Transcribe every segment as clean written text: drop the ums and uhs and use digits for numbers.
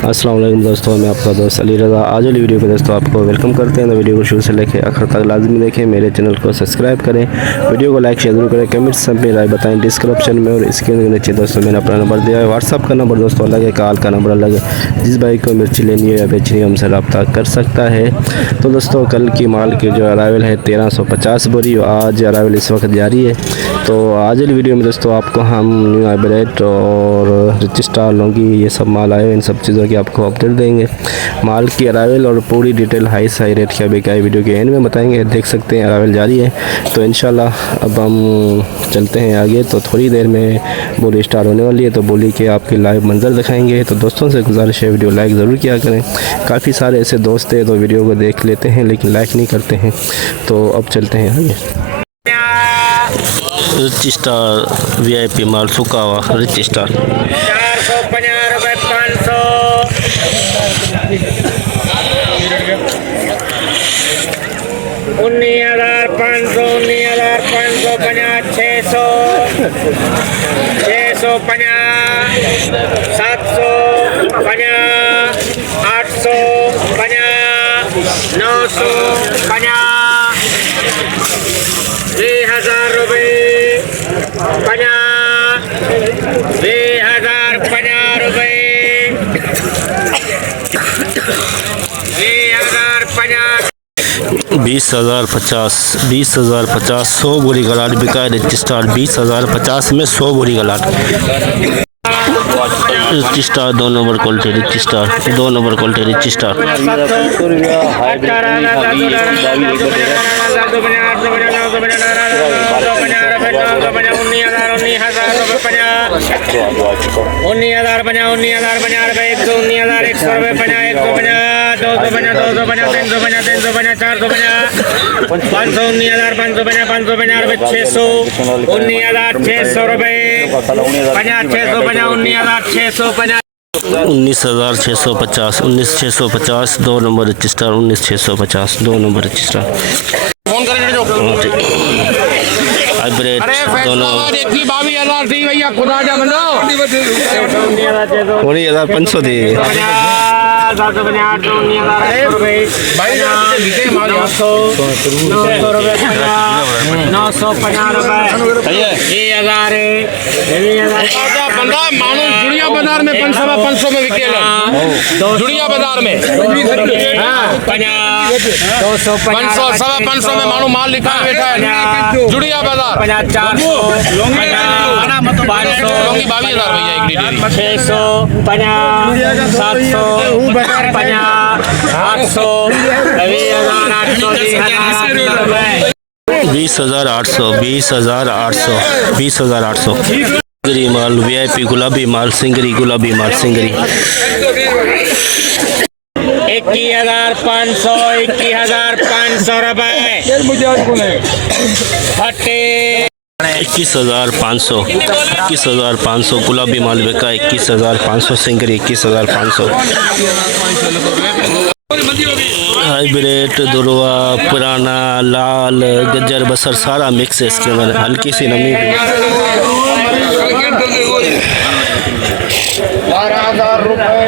अस्सलाम वालेकुम दोस्तों, मैं आपका दोस्त अली रज़ा। आज वाली वीडियो पे दोस्तों आपको वेलकम करते हैं। तो वीडियो को शुरू से लेकर आखिर तक लाजमी देखें, मेरे चैनल को सब्सक्राइब करें, वीडियो को लाइक शेयर जरूर करें, कमेंट्स सब में राय बताएं डिस्क्रिप्शन में और स्क्रीन के नीचे दोस्तों मैंने अपना नंबर दिया है। व्हाट्सअप का नंबर दोस्तों अलग है, कॉल का नंबर अलग है। जिस भाई को मिर्ची लेनी है या बेचनी है हमसे रब्ता कर सकता है। तो दोस्तों कल की माल की जो अरावल है 1350 बोरी, आज अरावल इस वक्त जारी है। तो आज वाली वीडियो में दोस्तों आपको हम न्यू हाइब्रिड और रिच स्टार लौंगी ये सब माल आए, इन सब चीज़ों की आपको अपडेट देंगे। माल की अरावल और पूरी डिटेल हाई रेट क्या बिका है वीडियो के एंड में बताएंगे। देख सकते हैं अरावल जारी है। तो इंशाल्लाह अब हम चलते हैं आगे। तो थोड़ी देर में बोली स्टार्ट होने वाली है, तो बोली के आपके लाइव मंजर दिखाएंगे। तो दोस्तों से गुजारिश है वीडियो लाइक ज़रूर किया करें। काफ़ी सारे ऐसे दोस्त हैं तो वीडियो को देख लेते हैं लेकिन लाइक नहीं करते हैं। तो अब चलते हैं आगे। रिच स्टार VIP माल सूखा हुआ रिच स्टार 450 रुपये 500 19,500 19,550 600 650 750 850 950 2,000 रुपये 2,050 रुपये 20,050 20,050 100 बोरी का लाट बिका है रिच स्टार 20,050 में 100 बोरी का lot. Rich Star 2 number quality Rich Star 2 number quality Rich Star 19,650 19,650 2 number Rich Star 19,650 2 number Rich Star hybrid दोनों 19,500 दी 950 मानो जुड़िया बाजार में 500 में विकेला जुड़िया बाजार में 500 में मानो माल लिखा बैठा है जुड़िया बाजार 22,000 भैया एक 20,800 सिंगरी माल VIP गुलाबी माल सिंगरी गुलाबी माल सिंगरी 21,500 रुपए 21,500 गुलाबी माल बिका 21,500 सिंगरी 21,500 हाइब्रिड दुरवा पुराना लाल गज्जर बसर सारा मिक्स है इसके अंदर, हल्की सी नमी 12,000 रुपए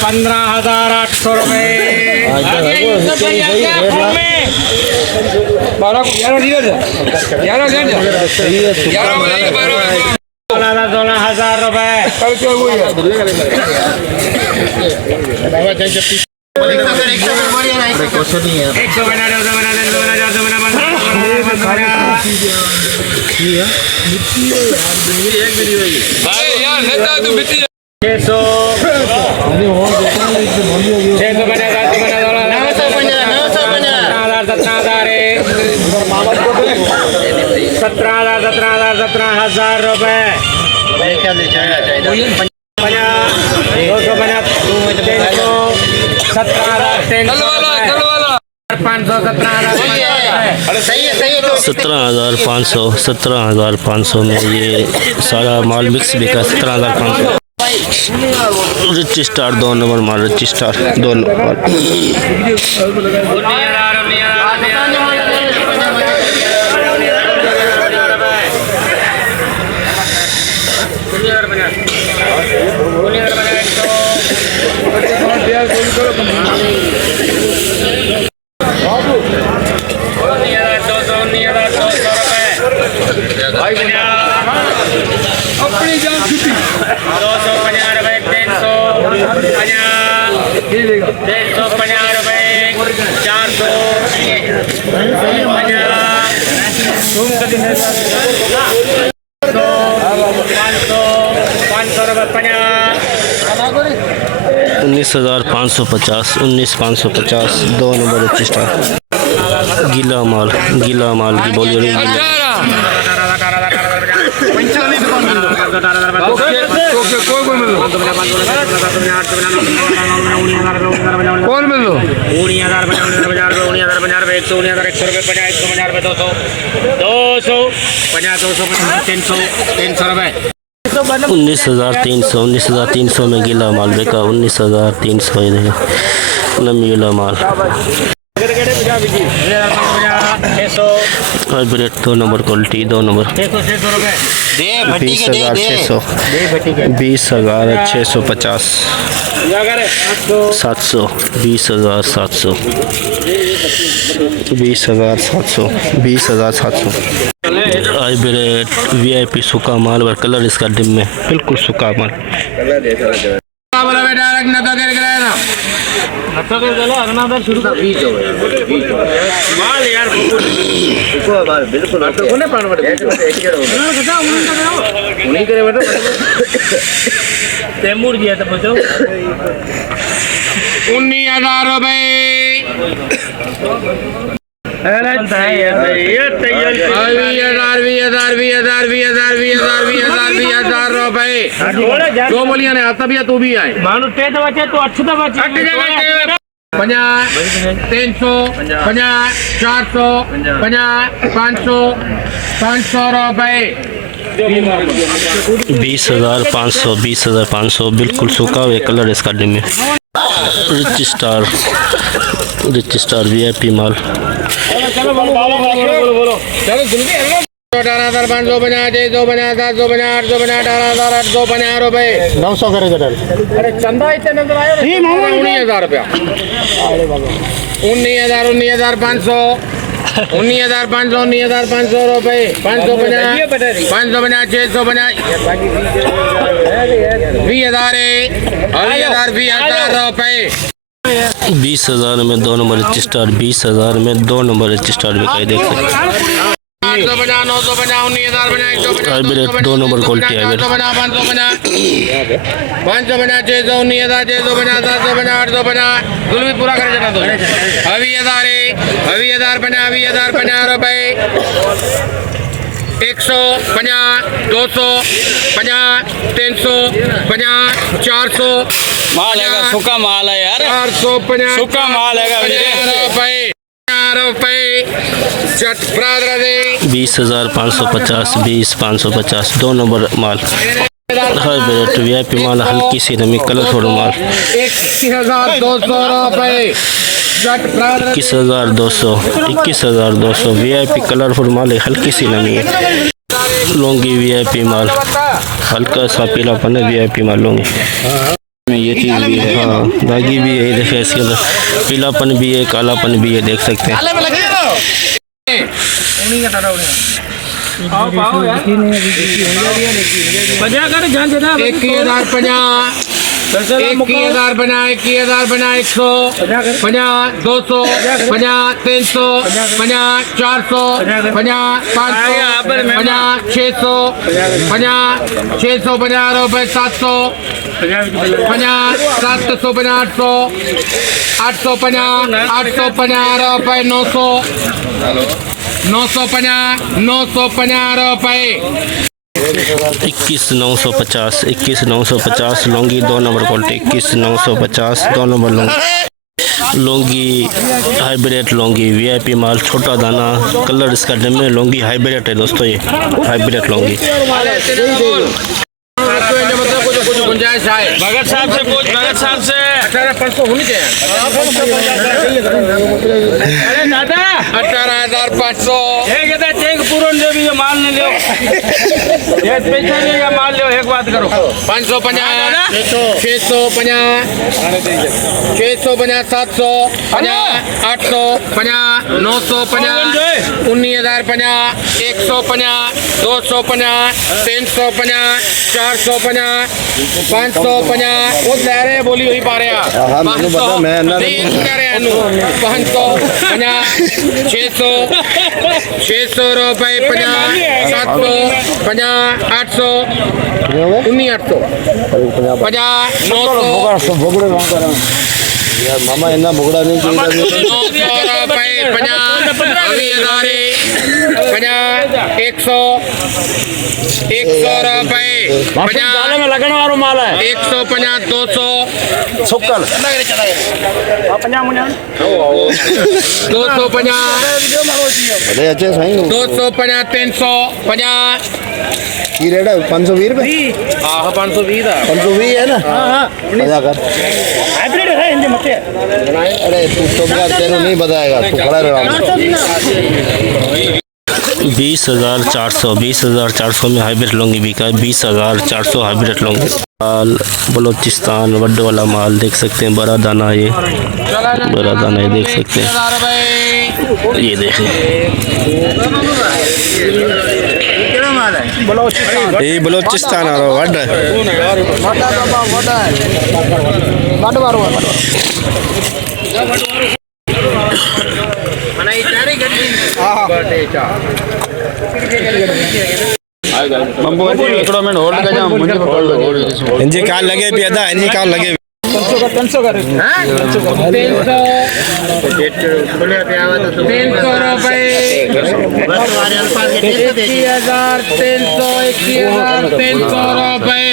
15,800 रुपए 16,000 रुपए 17,000 रुपए 17,500 में ये सारा माल मिक्स बिका 17,500 रिच स्टार 2 नंबर माल रिच स्टार 2 नंबर अपनी जान छुट्टी 250 रुपए 350 रुपए 400 19,550 19,550 2 नंबर रजिस्टर। गीला माल की बोली हो रही है गीला। कौन मिल लो 19,300 में गीला माल बेका 19,300 ये देखो नमी गीला माल। Hybrid 2 number quality 2 number 20,600 20,650 700 20,700 20,700 20,700। Hybrid VIP सूखा माल और कलर इसका डिम में बिल्कुल सूखा माल। तैमूर दिया था बच्चों 19,000 रुपए 20,000 रुपए 2 बोलियां ने आता भी है तू भी आए मानो टेट बचे तो अच्छे तो बचे 50 300 50 400 50 500 रुपए 20,500 बिल्कुल सूखा हुआ कलर इसका डिम में। रिच स्टार VIP माल 18,550 रुपए 900 करेगा अरे चंदा इतने नजर आया 19,000 रुपया 19,500 19,500 रुपए 550 650 20,000 रुपए 20,000 में 2 नंबर रिच स्टार 20,000 में 2 नंबर रिच स्टार दिखाई देख सकते हैं। 850 950 19,000 हाइब्रिड 2 नंबर क्वालिटी हाइब्रिड 550 650 19,000 850 कुल भी पूरा कर जाना तो 20,000 रुपए 150 250 350 400 माल है सूखा माल है यार 450 सूखा माल है रुपए चट ब्रादर दे 20,550 20,550 2 नंबर माल। हाइब्रिड VIP माल हल्की सी नमी कलरफुल माल 21,200 रुपए चट ब्रादर 21,200 VIP कलरफुल माल है हल्की सी नमी है। लौंगी VIP माल हल्का सा पीलापन है VIP माल लौंगी में ये चीज़ भी है। हाँ दागी भी है देखिए इसके अंदर पीलापन भी है कालापन भी है देख सकते हैं। बजा कर जान देना 21,050 बना 100 50 200 50 300 50 400 50 500 50 650 रुपए 700 50 750 850 रुपए 950 रुपए 21,950 Laungi 2 number quality 21,950 2 number Laungi hybrid Laungi VIP माल छोटा दाना कलर इसका डिम में लौंगी हाइब्रिड है दोस्तों ये हाइब्रिड लौंगी। गुंजाइश है भगत साहब से पूछ भगत साहब से 18,500 होनी चाहिए अरे दादा 18,500 चेक पूरन दे भी माल नहीं लो ये पैसा नहीं या माल लो एक बात करो 550 650 650 750 850 950 19,000 1050, 150, 250, 350, 450, 550 वो दे रहे बोली वही पा रहे हैं। हाँ, मैंने पता, मैं ना- 500, 600, 600 रुपए 50, 700, 50, 800, 1900, 50, 900, यार मामा इतना भोगड़ा नहीं चाहिए 900 रुपए 50, अभी 100, 100 रुपए 50, में लगन वालों माल है 150, 200, सुक्कल 250, अरे अच्छे सही 250, 350, की रेट है 520 रुपए 520 था 520 है ना मजा कर हाइब्रिड है हिंदी मत अरे तू तो क्या तेरे नहीं बताएगा तू खड़ा रहा 20,400 में हाइब्रिड लौंगी बिका है 20,400 हाइब्रिड लौंगी। माल बलोचिस्तान वड्ड वाला माल देख सकते हैं, बड़ा दाना है ये, बड़ा दाना है देख सकते हैं, ये देखें ये बलोचिस्तान आ रहा वड्ड इनजी काल लगे भी अदा इनजी काल लगे 300 का 300 रुपए 21,300 रुपए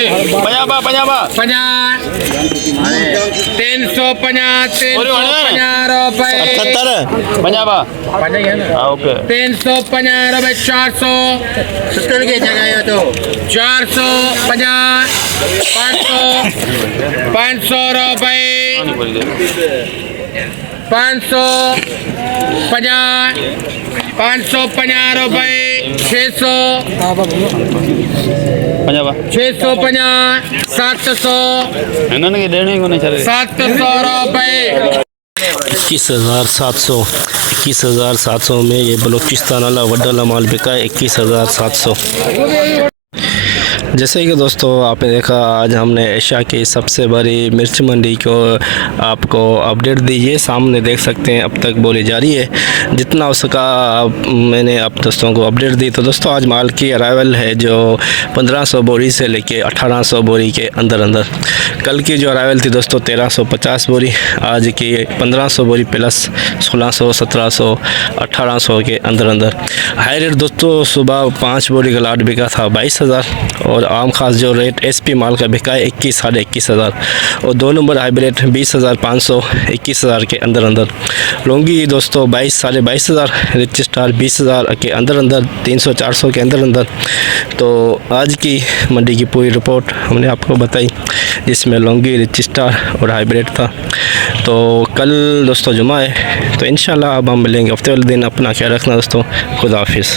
350 रुपए 350 रुपए 400 70 की जगह तो 450 500 रुपए 550 रुपए 600 650 700 700 रुपए 21,700 में ये बलूचिस्तान वाला वड्डा माल बिका है 21,700। जैसे कि दोस्तों आपने देखा आज हमने एशिया की सबसे बड़ी मिर्च मंडी को आपको अपडेट दी है, सामने देख सकते हैं अब तक बोली जा रही है, जितना हो सका मैंने आप दोस्तों को अपडेट दी। तो दोस्तों आज माल की अराइवल है जो 1500 बोरी से लेके 1800 बोरी के अंदर अंदर। कल की जो अराइवल थी दोस्तों 1350 बोरी, आज की 1500 बोरी प्लस 1600 1700 1800 के अंदर अंदर। हाई रेट दोस्तों सुबह 5 बोरी का लाट बिका था 22,000 और आम खास जो रेट एसपी माल का बिका है 21 साढ़े 21,000 और 2 नंबर हाइब्रिड 20,500 21,000 के अंदर अंदर। लौंगी दोस्तों 22 साढ़े 22,000, रिच स्टार 20,000 के अंदर अंदर 300-400 के अंदर अंदर। तो आज की मंडी की पूरी रिपोर्ट हमने आपको बताई जिसमें लौंगी रिच स्टार और हाइब्रिड था। तो कल दोस्तों जुमा है, तो इंशाल्लाह अब हम मिलेंगे हफ्ते वाले दिन। अपना ख्याल रखना दोस्तों, खुदा हाफिज़।